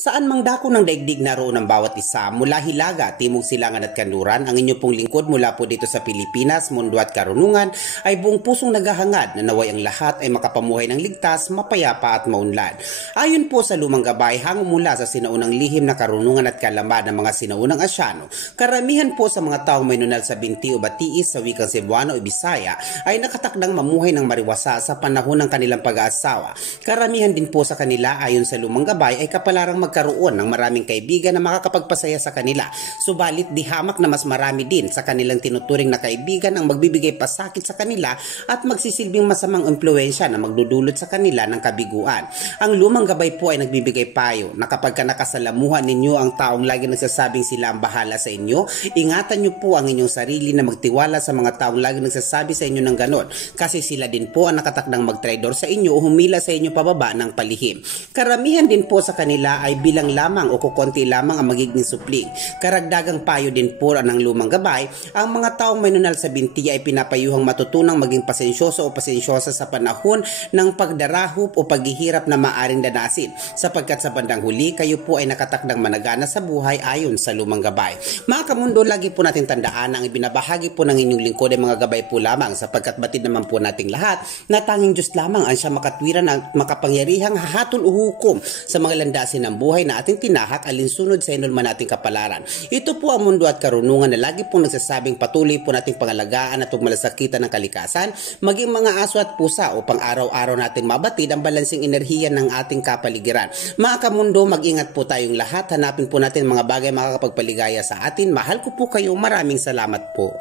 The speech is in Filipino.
Saan mang dako ng daigdig naroon ang bawat isa, mula Hilaga, Timog Silangan at Kanluran, ang inyo pong lingkod mula po dito sa Pilipinas, mundo at karunungan, ay buong pusong naghahangad na naway ang lahat ay makapamuhay ng ligtas, mapayapa at maunlad. Ayon po sa lumang gabay, hango mula sa sinaunang lihim na karunungan at kalaman ng mga sinaunang Asyano, karamihan po sa mga taong may nunal sa binti o batiis sa wikang Cebuano o Bisaya ay nakatakdang mamuhay ng mariwasa sa panahon ng kanilang pag-aasawa. Karamihan din po sa kanila ayon sa lumang gabay ay kapalarang magkaroon ng maraming kaibigan na makakapagpasaya sa kanila. Subalit di hamak na mas marami din sa kanilang tinuturing na kaibigan ang magbibigay pasakit sa kanila at magsisilbing masamang impluensya na magdudulot sa kanila ng kabiguan. Ang lumang gabay po ay nagbibigay payo na kapag nakasalamuhan ninyo ang taong lagi nagsasabing sila ang bahala sa inyo, ingatan nyo po ang inyong sarili na magtiwala sa mga taong lagi nagsasabi sa inyo ng ganon, kasi sila din po ang nakatakdang magtraidor sa inyo o humila sa inyo pababa ng palihim. Karamihan din po sa kanila ay bilang lamang o kukonti lamang ang magiging supling. Karagdagang payo din po ng lumang gabay, ang mga taong may nunal sa binti ay pinapayuhang matutunang maging pasensyoso o pasensyosa sa panahon ng pagdarahop o paghihirap na maaring danasin, sapagkat sa bandang huli kayo po ay nakatakdang managana sa buhay ayon sa lumang gabay. Mga kamundo, lagi po natin tandaan na ang ibinabahagi po ng inyong lingkod ay mga gabay po lamang, sapagkat batid naman po nating lahat na tanging Diyos lamang ang siya makatwiran at makapangyarihang hahatol o hukom sa mga landasin ng buhay na ating tinahak alinsunod sa inulman nating kapalaran. Ito po ang mundo at karunungan na lagi pong nagsasabing patuloy po nating pangalagaan at pagmalasakitan ng kalikasan, maging mga aso at pusa upang araw-araw natin mabatid ang balansing enerhiya ng ating kapaligiran. Mga kamundo, mag-ingat po tayong lahat. Hanapin po natin mga bagay makakapagpaligaya sa atin. Mahal ko po kayo. Maraming salamat po.